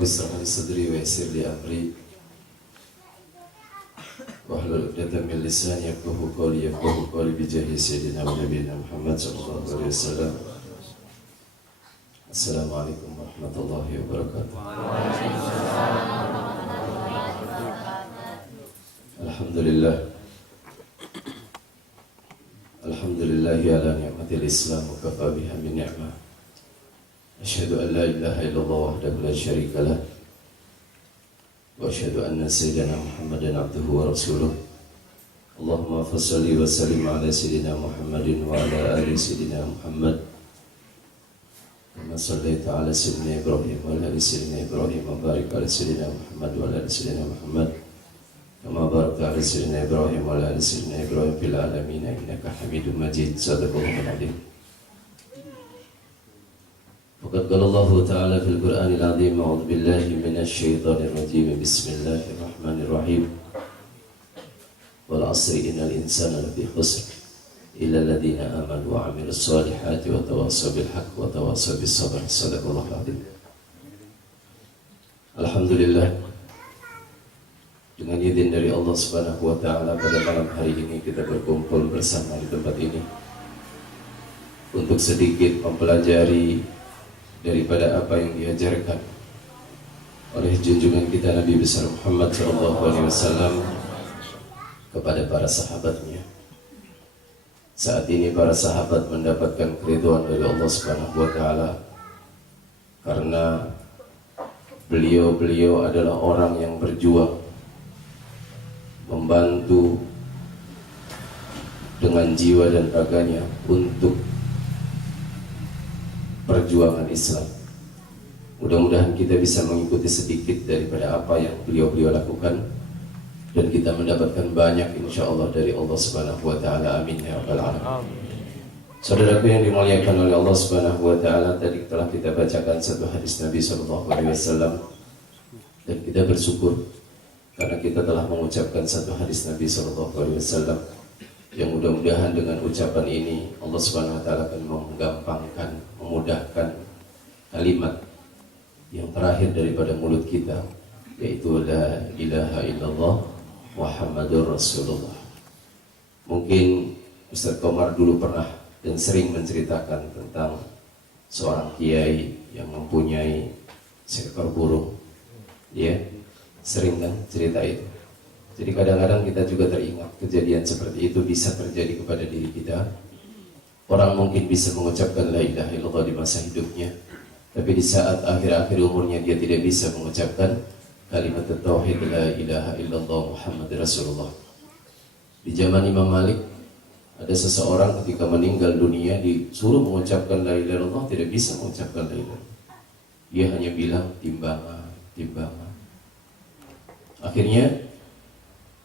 Bismillah sadri wa yassir li amri wahlul 'uqdatam min lisani yafqahu qawli bi jahi sayyidina wa nabiyina Muhammad sallallahu alaihi wasallam. Assalamualaikum warahmatullahi wabarakatuh. Alhamdulillahi ala ni'matil Islam wa kafa biha min ni'mah. Asyhadu an la ilaha illallah wahdahu la syarika lah wa asyhadu anna sayyidina Muhammadan abduhu wa rasuluh. Allahumma fassalli wa sallim ala sayyidina Muhammadin wa ala ali sayyidina Muhammad kama sallaita ala sayyidina Ibrahim wa ala ali sayyidina Ibrahim wa barik ala sayyidina Muhammad wa ala ali sayyidina Muhammad kama barakta ala sayyidina Ibrahim wa ala ali sayyidina Ibrahim fil alamin innaka Hamidum Majid. Sadaqallahul adzim. Faqad qala Allah Ta'ala fil Qur'anil Azim, a'udzu billahi minasy syaithanir rajim. Bismillahirrahmanirrahim. Wal 'asri innal insana lafi khusr illa alladziina aamanu wa 'amilus shalihati wa tawassaw bil haqqi wa tawassaw bis sabr. Shadaqallahul adzim. Alhamdulillah, dengan izin dari Allah Subhanahu wa Ta'ala, pada malam hari ini kita berkumpul bersama di tempat ini untuk sedikit mempelajari daripada apa yang diajarkan oleh junjungan kita Nabi besar Muhammad SAW kepada para sahabatnya. Saat ini para sahabat mendapatkan keridhaan dari Allah Subhanahu wa Ta'ala karena beliau adalah orang yang berjuang membantu dengan jiwa dan raganya untuk perjuangan Islam. Mudah-mudahan kita bisa mengikuti sedikit daripada apa yang beliau lakukan dan kita mendapatkan banyak insyaallah dari Allah Subhanahu wa Ta'ala. Amin ya rabbal alamin. Saudaraku yang dimuliakan oleh Allah Subhanahu wa Ta'ala, tadi telah kita bacakan satu hadis Nabi sallallahu alaihi wasallam dan kita bersyukur karena kita telah mengucapkan satu hadis Nabi sallallahu alaihi wasallam yang mudah-mudahan dengan ucapan ini Allah Subhanahu wa Ta'ala akan menggampangkan, memudahkan kalimat yang terakhir daripada mulut kita, yaitu la ilaha illallah Muhammadur Rasulullah. Mungkin Ustaz Komar dulu pernah dan sering menceritakan tentang seorang kiai yang mempunyai seekor burung. Ya, sering kan cerita itu. Jadi kadang-kadang kita juga teringat kejadian seperti itu bisa terjadi kepada diri kita. Orang mungkin bisa mengucapkan la ilaha illallah di masa hidupnya, tapi di saat akhir-akhir umurnya dia tidak bisa mengucapkan kalimat tauhid la ilaha illallah Muhammad Rasulullah. Di zaman Imam Malik ada seseorang ketika meninggal dunia disuruh mengucapkan la ilaha illallah, tidak bisa mengucapkan la ilaha. Dia hanya bilang timbangan. Akhirnya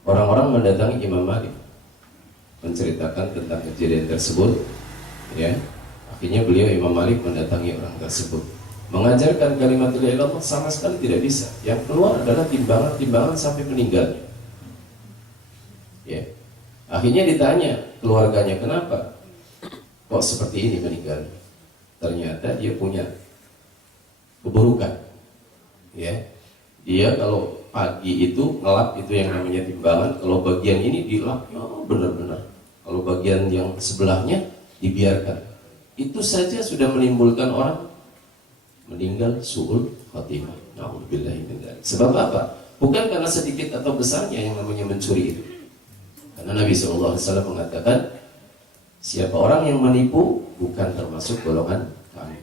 orang-orang mendatangi Imam Malik menceritakan tentang kejadian tersebut, ya. Akhirnya beliau Imam Malik mendatangi orang tersebut, mengajarkan kalimat la ilaha illallah, sama sekali tidak bisa. Yang keluar adalah timbangan sampai meninggal. Ya. Akhirnya ditanya keluarganya, kenapa kok seperti ini meninggal? Ternyata dia punya keburukan. Ya. Dia kalau pagi itu ngelap itu yang namanya timbangan, kalau bagian ini dilap benar-benar, kalau bagian yang sebelahnya dibiarkan. Itu saja sudah menimbulkan orang meninggal su'ul khatimah. Na'udzubillahi min dzalik. Sebab apa? Bukan karena sedikit atau besarnya yang namanya mencuri itu. Karena Nabi SAW mengatakan, siapa orang yang menipu bukan termasuk golongan kami.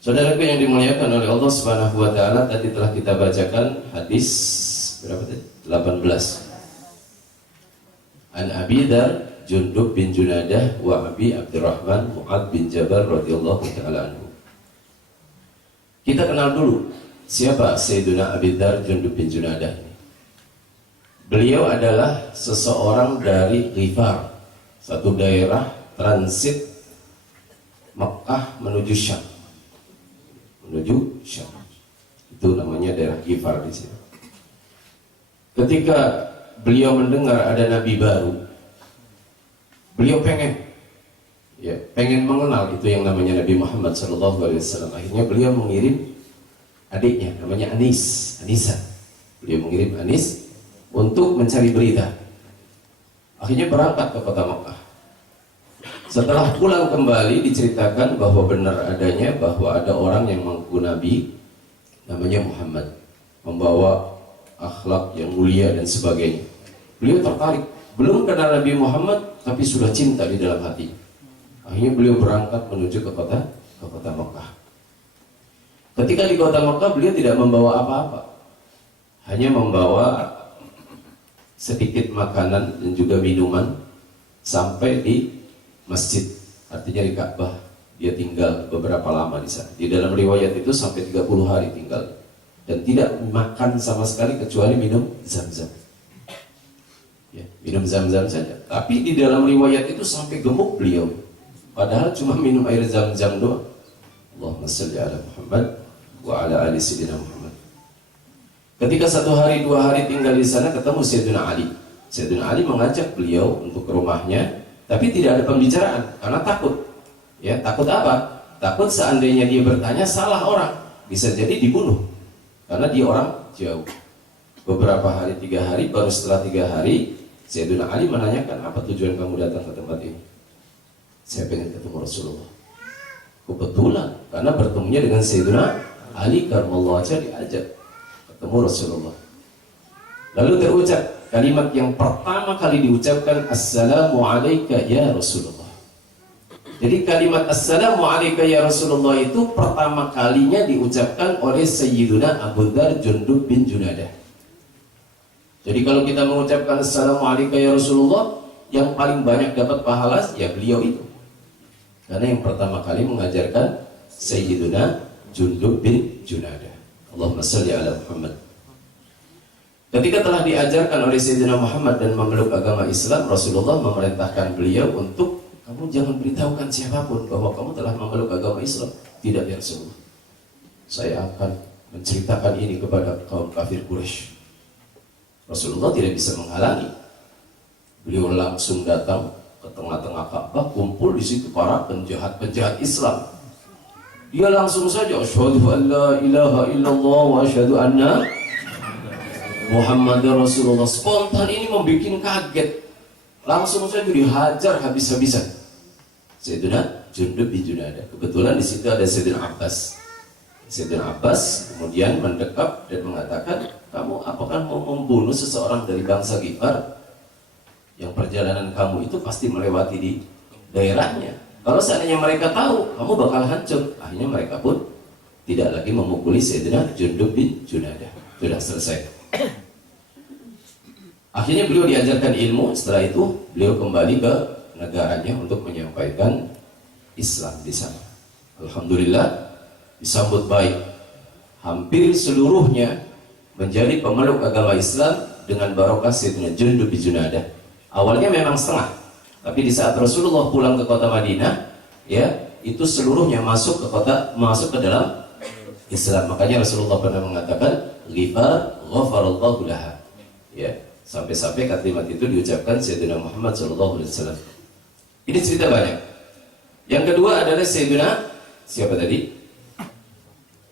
Saudaraku yang dimuliakan oleh Allah Subhanahu wa Ta'ala, tadi telah kita bacakan hadis berapa tadi? 18. An Abi Dzar Jundub bin Junadah wa Abi Abdurrahman Mu'ad bin Jabal radhiyallahu ta'ala anhu. Kita kenal dulu siapa Sayyiduna Abi Dzar Jundub bin Junadah ini. Beliau adalah seseorang dari Ghifar, satu daerah transit Makkah menuju Syam. Itu namanya daerah Ghifar di sini. Ketika beliau mendengar ada nabi baru, beliau pengen mengenal itu yang namanya Nabi Muhammad SAW. Akhirnya beliau mengirim adiknya namanya Anisa. Beliau mengirim Anis untuk mencari berita. Akhirnya berangkat ke kota Mekah. Setelah pulang kembali diceritakan bahwa benar adanya bahwa ada orang yang mengaku nabi namanya Muhammad, membawa akhlak yang mulia dan sebagainya. Beliau tertarik, belum kenal Nabi Muhammad tapi sudah cinta di dalam hati. Akhirnya beliau berangkat menuju ke kota Mekah. Ketika di kota Mekah beliau tidak membawa apa-apa, hanya membawa sedikit makanan dan juga minuman sampai di masjid, artinya di Ka'bah. Dia tinggal beberapa lama di sana. Di dalam riwayat itu sampai 30 hari tinggal dan tidak makan sama sekali kecuali minum zam-zam. Ya, minum zam-zam saja. Tapi di dalam riwayat itu sampai gemuk beliau. Padahal cuma minum air zam-zam doang. Allahumma shalli ala Muhammad wa ala ali sayyidina Muhammad. Ketika 1 hari 2 hari tinggal di sana ketemu Sayyidina Ali. Sayyidina Ali mengajak beliau untuk ke rumahnya, tapi tidak ada pembicaraan karena takut. Ya, takut apa? Takut seandainya dia bertanya salah orang, bisa jadi dibunuh. Karena dia orang jauh. Beberapa hari, 3 hari, baru setelah 3 hari Sayyidina Ali menanyakan, apa tujuan kamu datang ke tempat ini? Saya pengen ketemu Rasulullah. Kebetulan karena bertemunya dengan Sayyidina Ali karramallahu wajhahu diajak ketemu Rasulullah. Lalu terucap kalimat yang pertama kali diucapkan, Assalamu alayka ya Rasulullah. Jadi kalimat Assalamu alayka ya Rasulullah itu pertama kalinya diucapkan oleh Sayyiduna Abu Dzar Jundub bin Junadah. Jadi kalau kita mengucapkan Assalamu alayka ya Rasulullah, yang paling banyak dapat pahala ya beliau itu. Karena yang pertama kali mengajarkan Sayyiduna Jundub bin Junadah. Allahumma shalli ala Muhammad. Ketika telah diajarkan oleh Sayyidina Muhammad dan memeluk agama Islam, Rasulullah memerintahkan beliau untuk, kamu jangan beritahukan siapapun bahwa kamu telah memeluk agama Islam. Tidak ya Rasulullah, saya akan menceritakan ini kepada kaum kafir Quraisy. Rasulullah tidak bisa menghalangi. Beliau langsung datang ke tengah-tengah Ka'bah, kumpul di situ para penjahat-penjahat Islam. Dia langsung saja, asyhadu an la ilaha illallah wa asyhadu anna Muhammadar Rasulullah. Spontan ini membuat kaget. Langsung saja dihajar habis-habisan Sayyidina Jundub bin Junadah. Kebetulan di situ ada Sayyidina Abbas. Sayyidina Abbas kemudian mendekap dan mengatakan, kamu apakah mau membunuh seseorang dari bangsa Ghifar? Yang perjalanan kamu itu pasti melewati di daerahnya. Kalau seandainya mereka tahu, kamu bakal hancur. Akhirnya mereka pun tidak lagi memukuli Sayyidina Jundub bin Junadah. Sudah selesai. Akhirnya beliau diajarkan ilmu. Setelah itu beliau kembali ke negaranya untuk menyampaikan Islam di sana. Alhamdulillah disambut baik. Hampir seluruhnya menjadi pemeluk agama Islam dengan barokah Sayyidina Jundub bin Junadah. Awalnya memang setengah, tapi di saat Rasulullah pulang ke kota Madinah, ya itu seluruhnya masuk ke dalam Islam. Makanya Rasulullah pernah mengatakan, Ghifar ghafarallahu laha. Ya, sampai-sampai kalimat itu diucapkan Sayyidina Muhammad SAW. Ini cerita banyak. Yang kedua adalah Sayyidina siapa tadi?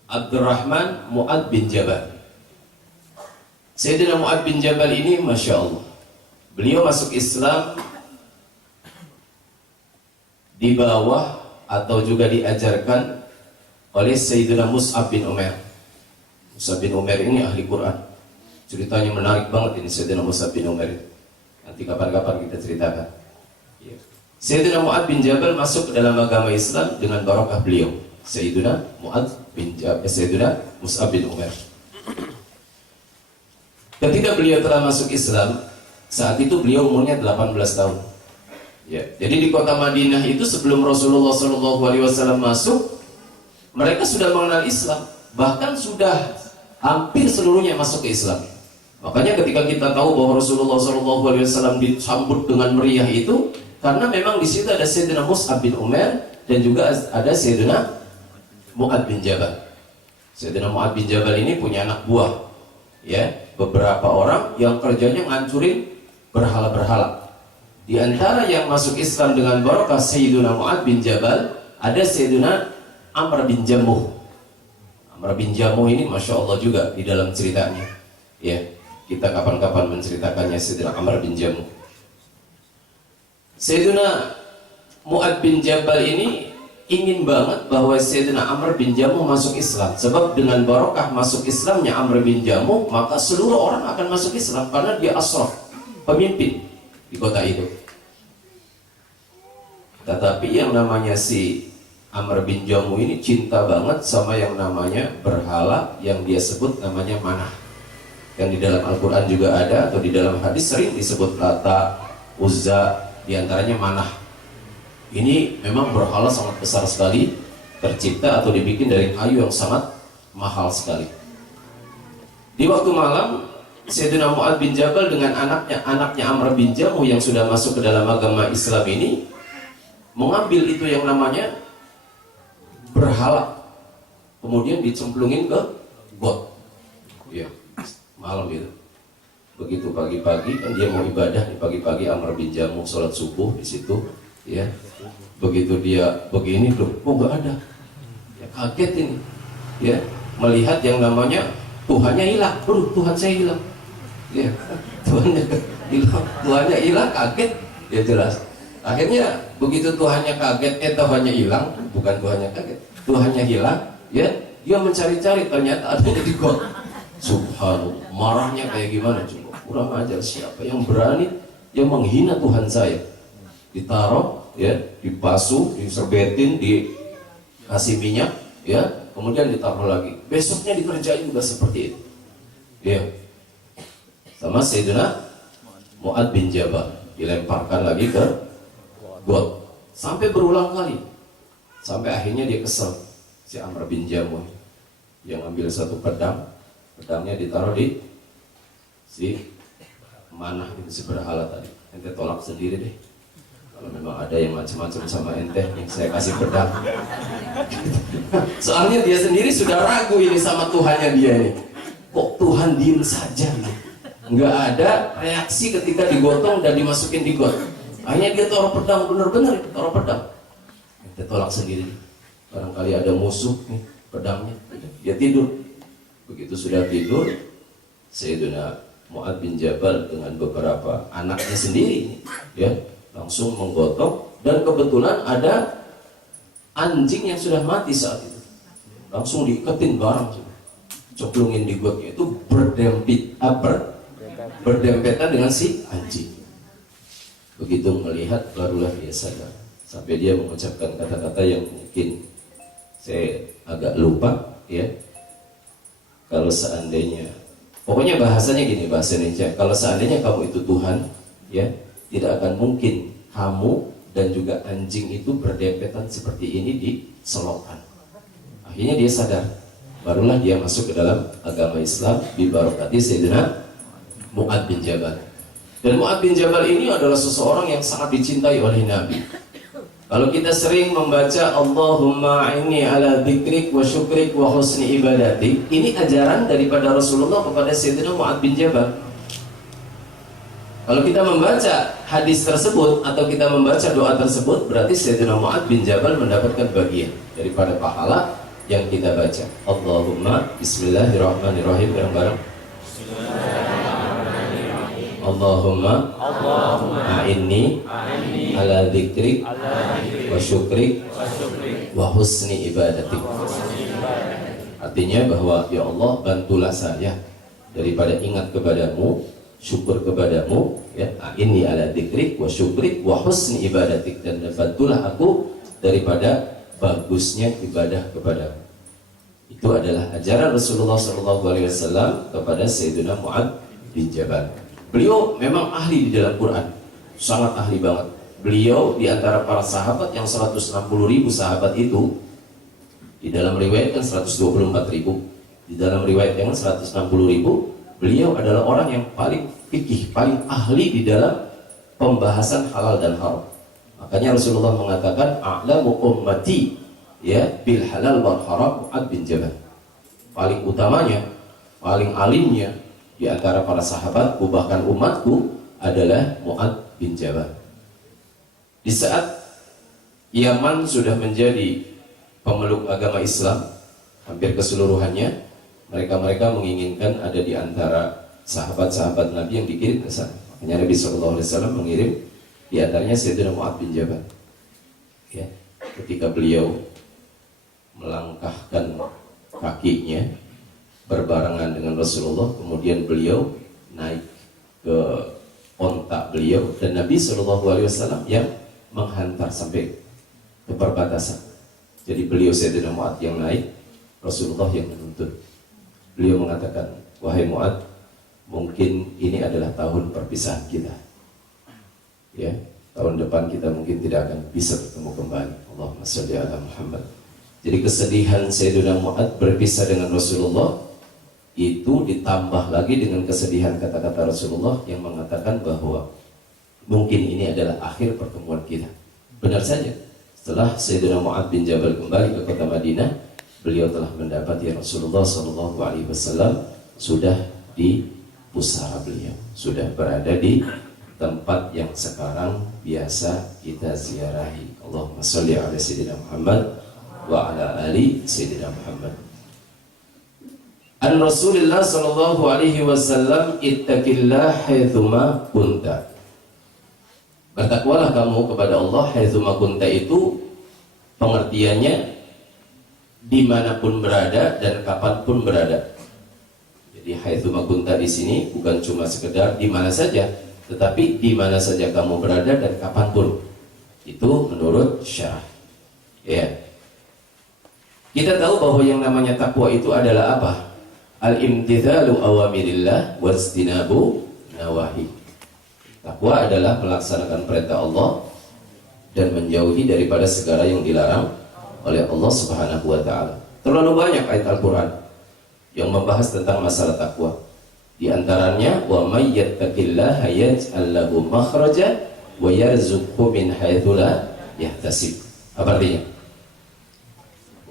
Abdurrahman Mu'ad bin Jabal. Sayyidina Mu'ad bin Jabal ini Masya Allah, beliau masuk Islam di bawah atau juga diajarkan oleh Sayyidina Mus'ab bin Umair. Mus'ab bin Umair ini ahli Quran. Ceritanya menarik banget ini Sayyidina Mus'ab bin Umair. Nanti kapan-kapan kita ceritakan. Sayyidina Mu'ad bin Jabal masuk ke dalam agama Islam dengan barokah beliau. Sayyidina Mus'ab bin Umair. Ketika beliau telah masuk Islam, saat itu beliau umurnya 18 tahun. Ya, jadi di kota Madinah itu sebelum Rasulullah SAW masuk, mereka sudah mengenal Islam, bahkan sudah hampir seluruhnya masuk ke Islam. Makanya ketika kita tahu bahwa Rasulullah SAW disambut dengan meriah itu, karena memang di situ ada Sayyidina Mus'ab bin Umair dan juga ada Sayyidina Mu'ad bin Jabal. Sayyidina Mu'ad bin Jabal ini punya anak buah, ya, beberapa orang yang kerjanya ngancurin berhala-berhala. Di antara yang masuk Islam dengan barokah Sayyidina Mu'ad bin Jabal ada Sayyidina Amr bin Jamuh. Amr bin Jamuh ini Masya Allah juga di dalam ceritanya. Ya, kita kapan-kapan menceritakannya Sayyidina Amr bin Jamuh. Sayyidina Mu'ad bin Jabal ini ingin banget bahwa Sayyidina Amr bin Jamuh masuk Islam. Sebab dengan barokah masuk Islamnya Amr bin Jamuh, maka seluruh orang akan masuk Islam karena dia asraf, pemimpin di kota itu. Tetapi yang namanya si Amr bin Jamuh ini cinta banget sama yang namanya berhala yang dia sebut namanya manah. Yang di dalam Al-Quran juga ada, atau di dalam hadis sering disebut Lata, Uzza, diantaranya manah. Ini memang berhala sangat besar sekali, tercipta atau dibikin dari kayu yang sangat mahal sekali. Di waktu malam, Sayyidina Mu'ad bin Jabal dengan anaknya Amr bin Jamuh yang sudah masuk ke dalam agama Islam ini mengambil itu yang namanya berhala, kemudian dicemplungin ke got. Ya, malam itu. Begitu pagi-pagi kan dia mau ibadah di pagi-pagi, Amr bin Jamuh sholat subuh di situ. Ya, begitu dia begini loh, kok nggak ada? Ya, kaget ini. Ya, melihat yang namanya Tuhannya hilang. Tuhan saya hilang. Ya, Tuhannya hilang, kaget. Ya jelas. Akhirnya begitu Tuhannya kaget, Tuhannya hilang, bukan Tuhannya kaget, Tuhannya hilang, ya dia mencari-cari, ternyata ada di got. Subhanallah, marahnya kayak gimana coba? Kurang ajar, siapa yang berani yang menghina Tuhan saya? Ditaruh, ya, dibasuh, diserbetin, dikasih minyak, ya, kemudian ditaruh lagi. Besoknya dikerjain juga seperti itu. Ya, sama Sayyidina Mu'ad bin Jabal dilemparkan lagi ke got sampai berulang kali, sampai akhirnya dia kesel si Amr bin Jamuh yang ambil satu pedangnya ditaruh di si manah itu, si berhala tadi. Ente tolak sendiri deh, kalau memang ada yang macam-macam sama ente, saya kasih pedang. Soalnya dia sendiri sudah ragu ini sama Tuhannya dia ini. Kok Tuhan diem saja nih? Nggak ada reaksi ketika digotong dan dimasukin di got. Akhirnya dia taruh pedang, benar-benar taruh pedang. Dia tolak sendiri. Barangkali ada musuh nih pedangnya. Dia tidur. Begitu sudah tidur, Sayyidina Mu'ad bin Jabal dengan beberapa anaknya sendiri, ya, langsung menggotok. Dan kebetulan ada anjing yang sudah mati saat itu. Langsung diiketin bareng, coplungin di gotnya itu berdempetan dengan si anjing. Begitu melihat barulah dia sadar, sampai dia mengucapkan kata-kata yang mungkin saya agak lupa, ya. Kalau seandainya, pokoknya bahasanya gini, bahasa Indonesia, kalau seandainya kamu itu Tuhan, ya, tidak akan mungkin kamu dan juga anjing itu berdempetan seperti ini di selokan. Akhirnya dia sadar, barulah dia masuk ke dalam agama Islam bi barakati Sayyidina Mu'ad bin Jabal. Dan Mu'ad bin Jabal ini adalah seseorang yang sangat dicintai oleh Nabi. Kalau kita sering membaca Allahumma inni ala dzikrik wa syukrik wa husni ibadatik, ini ajaran daripada Rasulullah kepada Sayyidina Mu'ad bin Jabal. Kalau kita membaca hadis tersebut atau kita membaca doa tersebut, berarti Sayyidina Mu'ad bin Jabal mendapatkan bagian daripada pahala yang kita baca. Allahumma bismillahirrahmanirrahim, bareng-bareng. Allahumma a'inni ala dzikrik wa syukrik wa husni ibadatik. Artinya bahwa ya Allah, bantulah saya daripada ingat kepadamu, syukur kepadamu, ya, a'inni ala dzikrik wa syukrik wa husni ibadatik, dan bantulah aku daripada bagusnya ibadah kepadamu. Itu adalah ajaran Rasulullah SAW kepada Sayyidina Mu'ad bin Jabal. Beliau memang ahli di dalam Quran, sangat ahli banget. Beliau di antara para sahabat yang 160.000 sahabat itu, di dalam riwayat kan 124.000, di dalam riwayat yang 160.000, beliau adalah orang yang paling fikih, paling ahli di dalam pembahasan halal dan haram. Makanya Rasulullah mengatakan a'lamu ummati, ya, bil halal wal haram Mu'ad bin Jabal. Paling utamanya, paling alimnya di antara para sahabatku, bahkan umatku, adalah Mu'ad bin Jabal. Di saat Yaman sudah menjadi pemeluk agama Islam, hampir keseluruhannya mereka menginginkan ada di antara sahabat-sahabat Nabi yang dikirim ke sana. Makanya Nabi SAW mengirim di antaranya Sayyidina Mu'adz bin Jabal. Ya, ketika beliau melangkahkan kakinya berbarengan dengan Rasulullah, kemudian beliau naik ke onta beliau dan Nabi SAW yang menghantar sampai ke perbatasan. Jadi beliau Sayyidina Mu'adz yang naik, Rasulullah yang menuntun. Beliau mengatakan, wahai Mu'adz, mungkin ini adalah tahun perpisahan kita. Ya, tahun depan kita mungkin tidak akan bisa bertemu kembali. Allahumma sholli ala Muhammad. Jadi kesedihan Sayyidina Mu'adz berpisah dengan Rasulullah itu ditambah lagi dengan kesedihan kata-kata Rasulullah yang mengatakan bahwa mungkin ini adalah akhir pertemuan kita. Benar saja, setelah Sayyidina Mu'adz bin Jabal kembali ke kota Madinah, beliau telah mendapati Rasulullah SAW sudah di pusara beliau, sudah berada di tempat yang sekarang biasa kita ziarahi. Allahumma sholli ala Sayyidina Muhammad wa ala ali Sayyidina Muhammad. An Rasulullah sallallahu alaihi wasallam, ittaqillah haitsuma kunta. Bertakwalah kamu kepada Allah haitsuma kunta, itu pengertiannya dimanapun berada dan kapanpun berada. Jadi haitsuma kunta di sini bukan cuma sekedar di mana saja, tetapi di mana saja kamu berada dan kapanpun. Itu menurut syarah. Ya. Kita tahu bahwa yang namanya takwa itu adalah apa? Al-imtithalu awamirillah wastinabu nawahi. Takwa adalah melaksanakan perintah Allah dan menjauhi daripada segala yang dilarang oleh Allah Subhanahu wa taala. Terlalu banyak ayat Al-Qur'an yang membahas tentang masalah takwa. Di antaranya, wa may yattaqillaha yaj'al lahu makhraja wa yarzuqhu min haitsu la yahtasib. Apa artinya?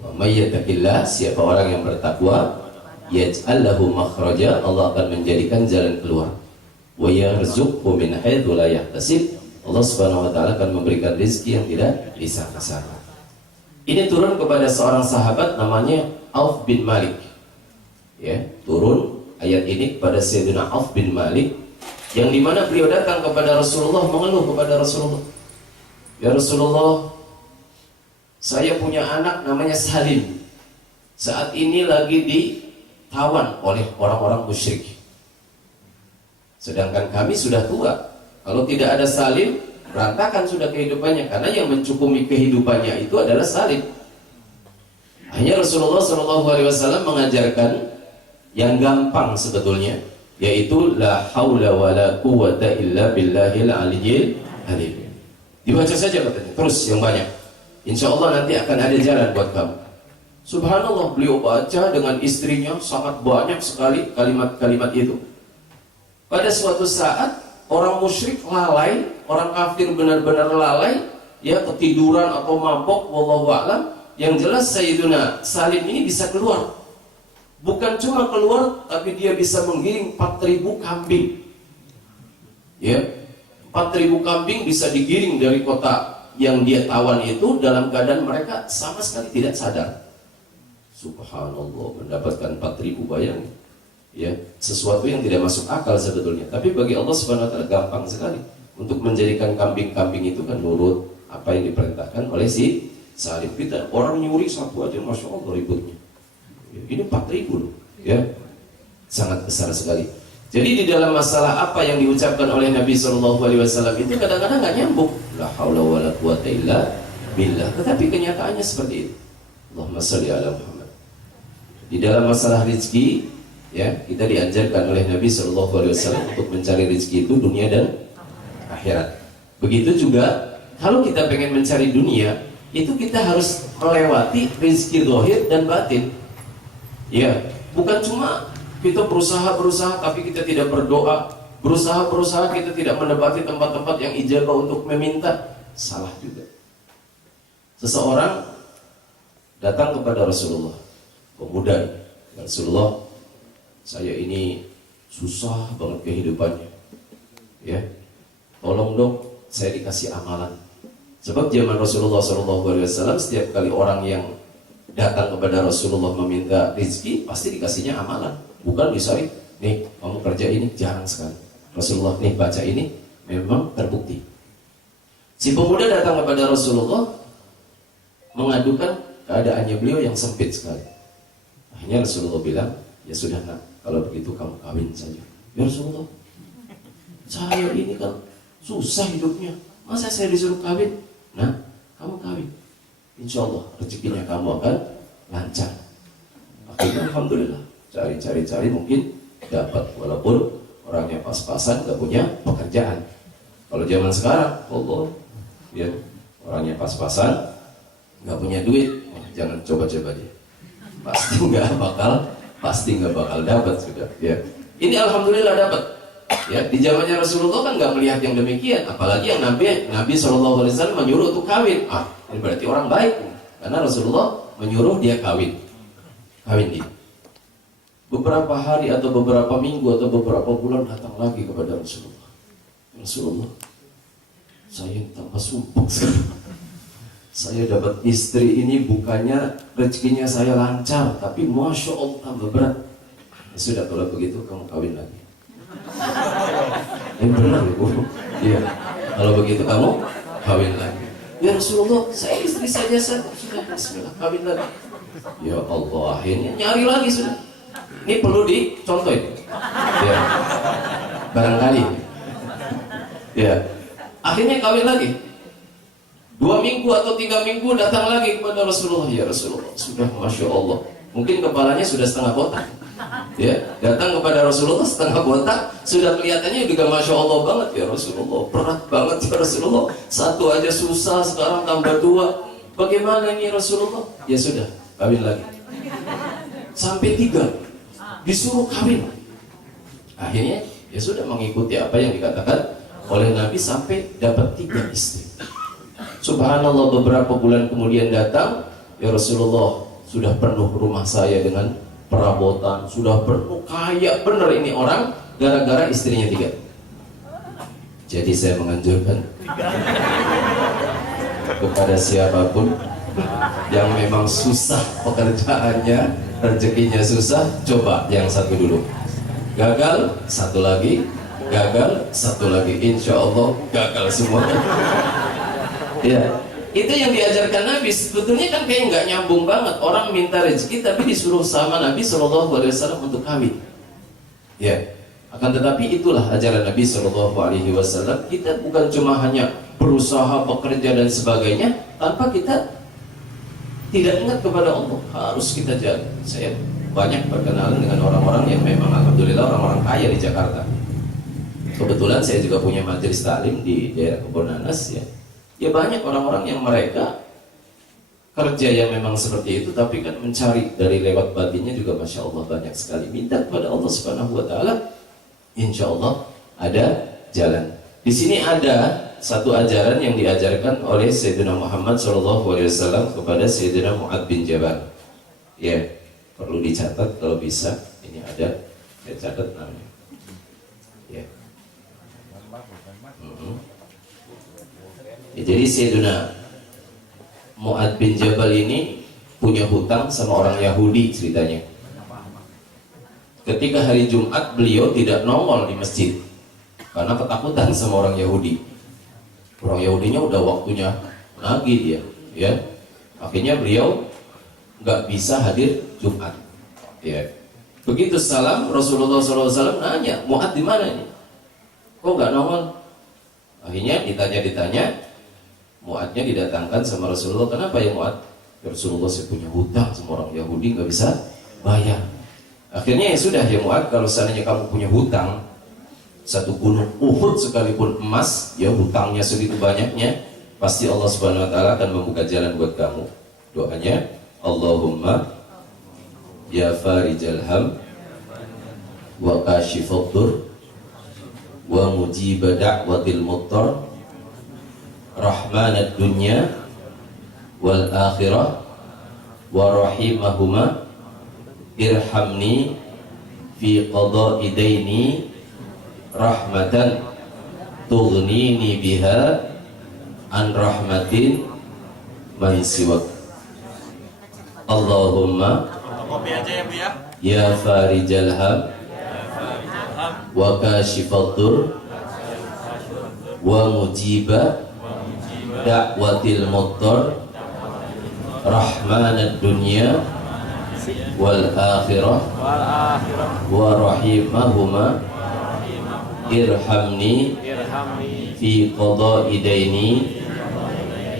Wa may yattaqillah, siapa orang yang bertakwa, yaj'al lahu makhraja, Allah akan menjadikan jalan keluar. Wa yarzuqhu min haitsu la yahtasib, Allah Subhanahu wa taala akan memberikan rezeki yang tidak disangka-sangka. Ini turun kepada seorang sahabat namanya Auf bin Malik. Ya, turun ayat ini kepada Sayyidina Auf bin Malik, yang dimana beliau datang kepada Rasulullah, mengeluh kepada Rasulullah, ya Rasulullah, saya punya anak namanya Salim, saat ini lagi ditawan oleh orang-orang musyrik, sedangkan kami sudah tua. Kalau tidak ada Salim, berantakan sudah kehidupannya, karena yang mencukupi kehidupannya itu adalah Salim. Hanya Rasulullah SAW mengajarkan yang gampang sebetulnya, yaitu la haula wala quwwata illa billahil aliyyil azim. Dibaca saja katanya, terus yang banyak. Insya Allah nanti akan ada jalan buat kamu. Subhanallah, beliau baca dengan istrinya sangat banyak sekali kalimat-kalimat itu. Pada suatu saat orang musyrik lalai, orang kafir benar-benar lalai, ya ketiduran atau mabok, wallahu a'lam. Yang jelas Sayyiduna Salim ini bisa keluar. Bukan cuma keluar, tapi dia bisa menggiring 4.000 kambing. Ya, 4.000 kambing bisa digiring dari kota yang dia tawan itu dalam keadaan mereka sama sekali tidak sadar. Subhanallah, mendapatkan 4.000, bayang. Ya, sesuatu yang tidak masuk akal sebetulnya. Tapi bagi Allah Subhanahu wa taala gampang sekali untuk menjadikan kambing-kambing itu kan nurut apa yang diperintahkan oleh si Salim. Kita orang nyuri satu aja, masya Allah ributnya. Ini 4.000 loh, ya, sangat besar sekali. Jadi di dalam masalah apa yang diucapkan oleh Nabi SAW itu kadang-kadang nggak nyambung. La haula wala quwwata illa billah. Tetapi kenyataannya seperti itu. Allahumma sholli ala Muhammad. Di dalam masalah rezeki, ya, kita diajarkan oleh Nabi SAW untuk mencari rezeki itu dunia dan akhirat. Begitu juga kalau kita pengen mencari dunia, itu kita harus melewati rezeki zahir dan batin. Ya, bukan cuma kita berusaha tapi kita tidak berdoa, berusaha kita tidak mendapati tempat-tempat yang ijabah untuk meminta. Salah juga. Seseorang datang kepada Rasulullah, pemuda, Rasulullah, saya ini susah banget kehidupannya, ya, tolong dong saya dikasih amalan. Sebab zaman Rasulullah SAW setiap kali orang yang datang kepada Rasulullah meminta rezeki, pasti dikasihnya amalan. Bukan misalnya, nih kamu kerja ini, jarang sekali. Rasulullah, nih baca ini, memang terbukti. Si pemuda datang kepada Rasulullah mengadukan keadaannya beliau yang sempit sekali. Akhirnya Rasulullah bilang, ya sudah nak, kalau begitu kamu kawin saja. Ya Rasulullah, saya ini kan susah hidupnya, masa saya disuruh kawin? Nah, kamu kawin, insya Allah rezekinya kamu akan lancar. Akhirnya alhamdulillah, cari mungkin dapat, walaupun orangnya pas-pasan, gak punya pekerjaan. Kalau zaman sekarang, Allah, ya orangnya pas-pasan, gak punya duit, jangan coba-coba dia, pasti nggak bakal dapat sudah. Ya, ini alhamdulillah dapat. Ya, di zamannya Rasulullah kan nggak melihat yang demikian, apalagi yang Nabi SAW menyuruh untuk kawin. Ini berarti orang baik, karena Rasulullah menyuruh dia kawin dia. Beberapa hari atau beberapa minggu atau beberapa bulan datang lagi kepada Rasulullah. Rasulullah, saya tambah sumpah sekarang. Saya dapat istri ini, bukannya rezekinya saya lancar, tapi masya Allah tambah berat. Ya sudah, kalau begitu kamu kawin lagi. Benar ibu. Iya. Kalau begitu kamu kawin lagi. Ya Rasulullah, saya istri saja sudah bismillah kawin lagi. Ya Allah, akhirnya nyari lagi sudah. Ini perlu dicontoh ini. Ya. Barangkali. Ya. Akhirnya kawin lagi. 2 minggu atau 3 minggu datang lagi kepada Rasulullah. Ya Rasulullah, sudah masya Allah. Mungkin kepalanya sudah setengah botak. Ya, datang kepada Rasulullah setengah botak, sudah kelihatannya juga masya Allah banget. Ya Rasulullah, berat banget ya Rasulullah. Satu aja susah, sekarang tambah 2. Bagaimana ini Rasulullah? Ya sudah, kawin lagi. Sampai 3, disuruh kawin. Akhirnya ya sudah mengikuti apa yang dikatakan oleh Nabi sampai dapat 3 istri. Subhanallah, beberapa bulan kemudian datang, ya Rasulullah, sudah penuh rumah saya dengan perabotan, sudah penuh, kaya bener ini orang, gara-gara istrinya 3. Jadi saya menganjurkan kepada siapapun yang memang susah pekerjaannya, rezekinya susah, coba yang 1 dulu. Gagal, 1 lagi, gagal, 1 lagi, insya Allah gagal semua. Ya, itu yang diajarkan Nabi. Sebetulnya kan kayak nggak nyambung banget. Orang minta rezeki tapi disuruh sama Nabi SAW untuk kawin. Ya, akan tetapi itulah ajaran Nabi SAW. Kita bukan cuma hanya berusaha, bekerja dan sebagainya tanpa kita tidak ingat kepada Allah. Harus kita jaga. Saya banyak berkenalan dengan orang-orang yang memang alhamdulillah orang-orang kaya di Jakarta. Kebetulan saya juga punya majelis taklim di daerah Kebon Nanas ya. Ya banyak orang-orang yang mereka kerja yang memang seperti itu, tapi kan mencari dari lewat batinnya juga masya Allah banyak sekali. Minta kepada Allah Subhanahu Wa Taala, insya Allah ada jalan. Di sini ada satu ajaran yang diajarkan oleh Sayyidina Muhammad SAW kepada Sayyidina Mu'ad bin Jabal. Ya, perlu dicatat kalau bisa. Ini ada, saya catat namanya. Ya. Ya, jadi Sayyidina Mu'ad bin Jabal ini punya hutang sama orang Yahudi ceritanya. Ketika hari Jumat beliau tidak nongol di masjid karena ketakutan sama orang Yahudi. Orang Yahudinya udah waktunya nagih dia, ya. Akhirnya beliau nggak bisa hadir Jumat. Ya. Begitu salam Rasulullah SAW nanya, Mu'ad di mana ini? Kok nggak nongol? Akhirnya ditanya. Mu'adnya didatangkan sama Rasulullah. Kenapa ya Mu'ad? Ya Rasulullah, saya punya hutang sama orang Yahudi, nggak bisa bayar. Akhirnya ya sudah ya Mu'ad, kalau seandainya kamu punya hutang 1 gunung Uhud sekalipun emas, ya hutangnya segitu banyaknya, pasti Allah Subhanahu Wa Taala akan membuka jalan buat kamu. Doanya, Allahumma ya farijal ham wa kashifad dur wa mujiba da'watil muttar rahmanad dunya wal akhirah wa rahimahuma irhamni fi qada'i daini rahmatan tughnini biha an rahmatin man siwak. Allahumma Kopi aja ya Bu ya. ya farijal ham wa kashifad dur wa mujiba da'watil muttar rahmanad dunya wal akhirah wa rahimahuma irhamni fi qada'i daini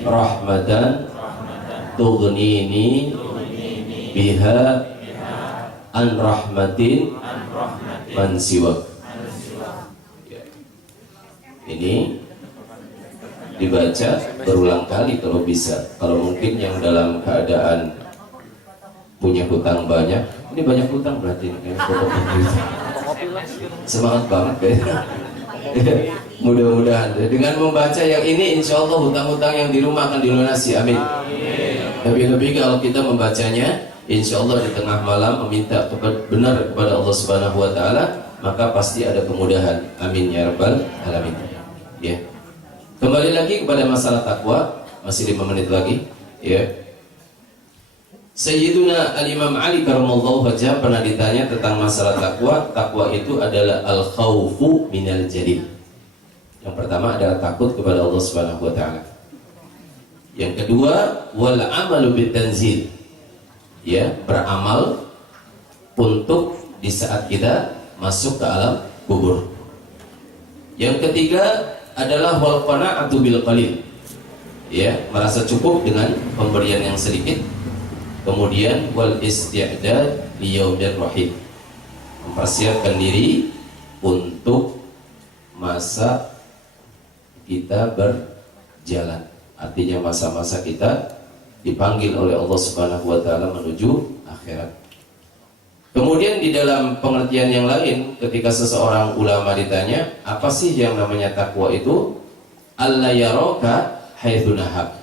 rahmatan tughnini biha an rahmatin man siwak. Ini dibaca berulang kali kalau bisa. Kalau mungkin yang dalam keadaan punya hutang banyak, ini banyak hutang berarti ini semangat banget kayaknya. Mudah-mudahan dengan membaca yang ini insya Allah hutang-hutang yang di rumah akan dilunasi, amin. Lebih-lebih kalau kita membacanya insya Allah di tengah malam meminta benar kepada Allah Subhanahu Wa Taala, maka pasti ada kemudahan, amin ya rabbal alamin. Ya, kembali lagi kepada masalah takwa, masih 5 menit lagi. Ya, Sayyiduna Al-Imam Ali karramallahu wajhah pernah ditanya tentang masalah takwa. Takwa itu adalah al-khawfu minal jalil. Yang pertama adalah takut kepada Allah Subhanahu wa taala. Yang kedua, wal amalu bitanzil. Ya, beramal untuk di saat kita masuk ke alam kubur. Yang ketiga adalah wal qana'atu bil qalil. Ya, merasa cukup dengan pemberian yang sedikit. Kemudian wal isti'dad liyaumir rahim, mempersiapkan diri untuk masa kita berjalan, artinya masa-masa kita dipanggil oleh Allah Subhanahu wa taala menuju akhirat. Kemudian di dalam pengertian yang lain, ketika seseorang ulama ditanya apa sih yang namanya takwa itu, alla yaraka haitsu nahak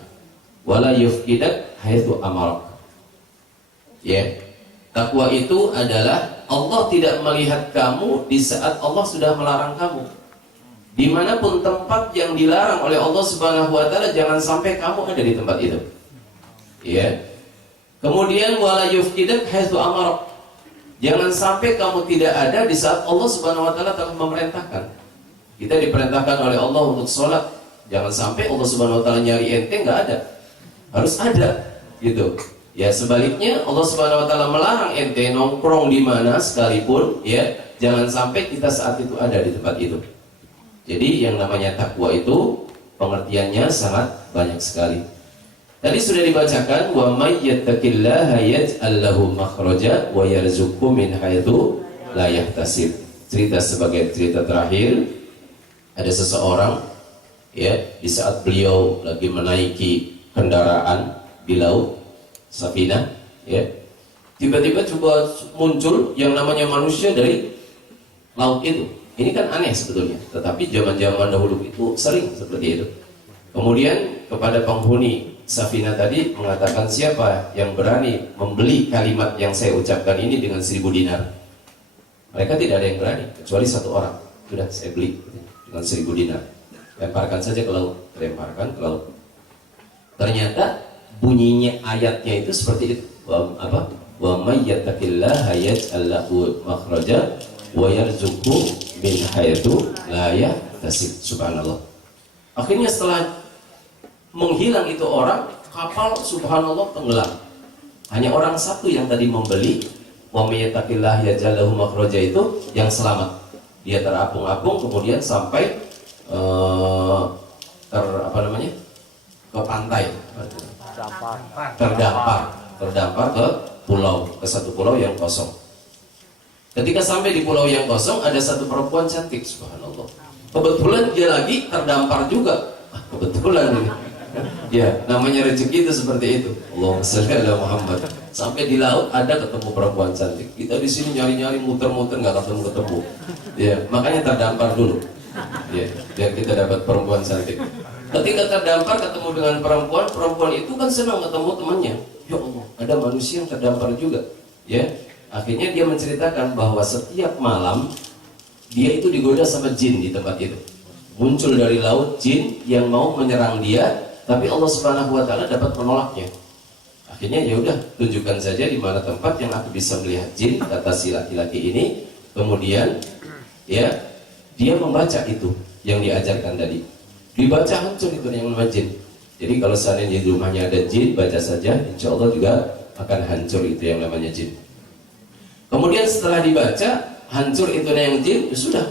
wala yufqidak haitsu amarak. Ya, takwa itu adalah Allah tidak melihat kamu di saat Allah sudah melarang kamu. Dimanapun tempat yang dilarang oleh Allah Subhanahu Wa Taala, jangan sampai kamu ada di tempat itu. Ya. Kemudian wala yufqidak haitsu amara. Jangan sampai kamu tidak ada di saat Allah Subhanahu Wa Taala telah memerintahkan. Kita diperintahkan oleh Allah untuk sholat. Jangan sampai Allah Subhanahu Wa Taala nyari ente nggak ada. Harus ada, gitu. Ya, sebaliknya Allah Subhanahu wa taala melarang ente nongkrong di mana sekalipun, ya, jangan sampai kita saat itu ada di tempat itu. Jadi yang namanya takwa itu pengertiannya sangat banyak sekali. Tadi sudah dibacakan wa may yattaqillaha yaj'al lahu makhraja wa yarzuqhu min haitsu la yahtasib. Cerita sebagai cerita terakhir, ada seseorang, ya, di saat beliau lagi menaiki kendaraan di laut Safinah, ya, tiba-tiba coba muncul yang namanya manusia dari laut itu. Ini kan aneh sebetulnya, tetapi zaman-zaman dahulu itu sering seperti itu. Kemudian kepada penghuni Safinah tadi mengatakan, siapa yang berani membeli kalimat yang saya ucapkan ini dengan 1000 dinar? Mereka tidak ada yang berani kecuali satu orang. Sudah, saya beli dengan 1000 dinar. Lemparkan saja ke laut, lemparkan ke laut. Ternyata bunyinya ayatnya itu seperti itu. Wa may yattaqillaha yaj'al lahu makhraja wa yarzuqhu min haitsu la yahtasib. Subhanallah. Akhirnya setelah menghilang itu orang, kapal subhanallah tenggelam. Hanya orang satu yang tadi membeli wa may yattaqillaha yaj'al lahu makhraja itu yang selamat. Dia terapung-apung kemudian sampai ke pantai. Terdampar ke satu pulau yang kosong. Ketika sampai di pulau yang kosong, ada satu perempuan cantik, subhanallah. Kebetulan dia lagi terdampar juga. Kebetulan ini. Ya, namanya rezeki itu seperti itu. Allahumma shalli ala Muhammad. Sampai di laut ada ketemu perempuan cantik. Kita di sini nyari-nyari muter-muter nggak ketemu. Ya, makanya terdampar dulu. Ya, biar kita dapat perempuan cantik. Ketika terdampar ketemu dengan perempuan itu kan senang ketemu temannya. Ya Allah, ada manusia yang terdampar juga. Ya, akhirnya dia menceritakan bahwa setiap malam dia itu digoda sama jin di tempat itu. Muncul dari laut jin yang mau menyerang dia, tapi Allah Subhanahu wa taala dapat menolaknya. Akhirnya ya udah, tunjukkan saja di mana tempat yang aku bisa melihat jin, kata si laki-laki ini. Kemudian ya dia membaca itu yang diajarkan tadi. Dibaca hancur itu yang namanya jin. Jadi kalau seandainya di rumahnya ada jin, baca saja, insya Allah juga akan hancur itu yang namanya jin. Kemudian setelah dibaca hancur itu yang jin, ya sudah.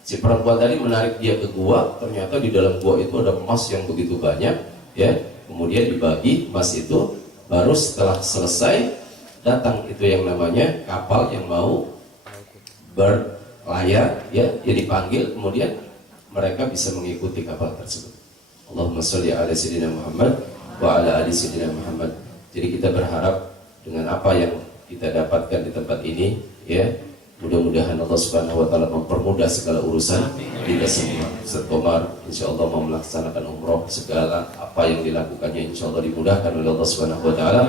Si perempuan tadi menarik dia ke gua, ternyata di dalam gua itu ada emas yang begitu banyak, ya. Kemudian dibagi emas itu, baru setelah selesai datang itu yang namanya kapal yang mau berlayar, ya, dipanggil, kemudian mereka bisa mengikuti kapal tersebut. Allahumma sholli ala sayyidina Muhammad wa ala ali sayyidina Muhammad. Jadi kita berharap dengan apa yang kita dapatkan di tempat ini, ya, mudah-mudahan Allah Subhanahu wa taala mempermudah segala urusan kita semua. Ustaz Komar insyaallah mau melaksanakan umroh, segala apa yang dilakukannya insyaallah dimudahkan oleh Allah Subhanahu wa taala.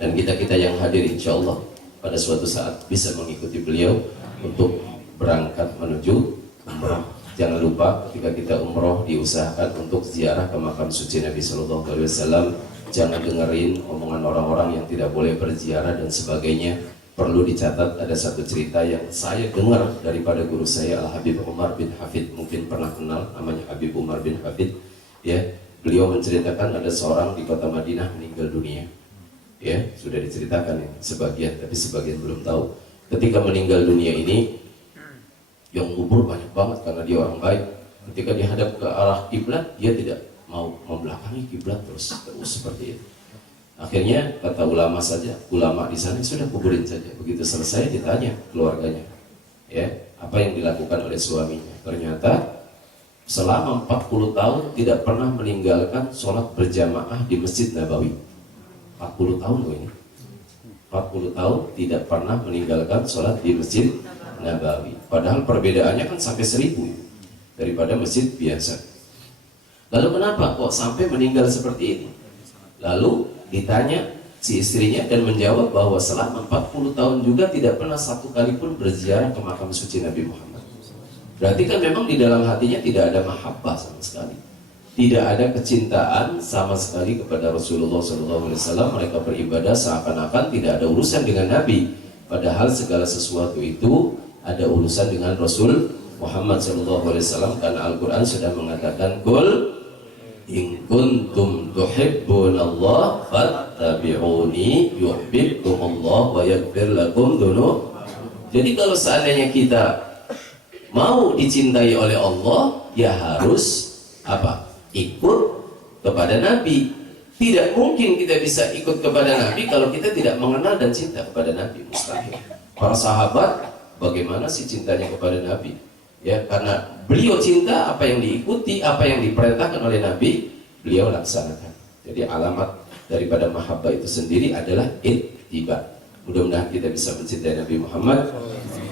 Dan kita-kita yang hadir insyaallah pada suatu saat bisa mengikuti beliau untuk berangkat menuju umroh. Jangan lupa ketika kita umroh diusahakan untuk ziarah ke makam suci Nabi Sallallahu Alaihi Wasallam. Jangan dengerin omongan orang-orang yang tidak boleh berziarah dan sebagainya. Perlu dicatat, ada satu cerita yang saya dengar daripada guru saya Al-Habib Umar bin Hafid. Mungkin pernah kenal namanya Habib Umar bin Hafid, ya. Beliau menceritakan ada seorang di kota Madinah meninggal dunia, ya. Sudah diceritakan ya, sebagian, tapi sebagian belum tahu. Ketika meninggal dunia ini yang kubur banyak banget karena dia orang baik. Ketika dihadap ke arah kiblat, dia tidak mau membelakangi kiblat terus seperti itu. Akhirnya kata ulama saja, ulama di sana sudah kuburin saja. Begitu selesai ditanya keluarganya, ya, apa yang dilakukan oleh suaminya. Ternyata selama 40 tahun tidak pernah meninggalkan sholat berjamaah di Masjid Nabawi. 40 tahun loh ini. 40 tahun tidak pernah meninggalkan sholat di Masjid Nabawi. Padahal perbedaannya kan sampai 1000 daripada masjid biasa. Lalu kenapa kok sampai meninggal seperti ini? Lalu ditanya si istrinya dan menjawab bahwa selama 40 tahun juga tidak pernah satu kali pun berziarah ke makam suci Nabi Muhammad. Berarti kan memang di dalam hatinya tidak ada mahabbah sama sekali. Tidak ada kecintaan sama sekali kepada Rasulullah SAW. Mereka beribadah seakan-akan tidak ada urusan dengan Nabi. Padahal segala sesuatu itu ada urusan dengan Rasul Muhammad SAW. Karena Al-Quran sudah mengatakan, Qul in kuntum tuhibbunallah fattabi'uni yuhibbukumullah wa yaghfir lakum dzunub. Jadi kalau seandainya kita mau dicintai oleh Allah, ya harus apa? Ikut kepada Nabi. Tidak mungkin kita bisa ikut kepada Nabi kalau kita tidak mengenal dan cinta kepada Nabi. Mustahil. Para sahabat bagaimana sih cintanya kepada Nabi? Ya, karena beliau cinta, apa yang diikuti, apa yang diperintahkan oleh Nabi, beliau laksanakan. Jadi alamat daripada mahabbah itu sendiri adalah ittiba. Mudah-mudahan kita bisa mencintai Nabi Muhammad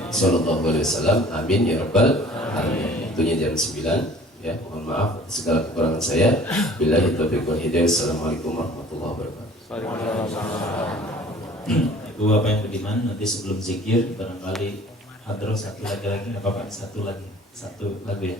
Sallallahu Alaihi Wasallam. Amin ya rabbal alamin. Waktunya jam 9. Ya, mohon maaf segala kekurangan saya. Billahi taufiq wal hidayah. Assalamualaikum warahmatullahi wabarakatuh. Ibu Bapak yang beriman, nanti sebelum zikir barangkali hadroh satu lagi nggak apa-apa, satu lagu ya.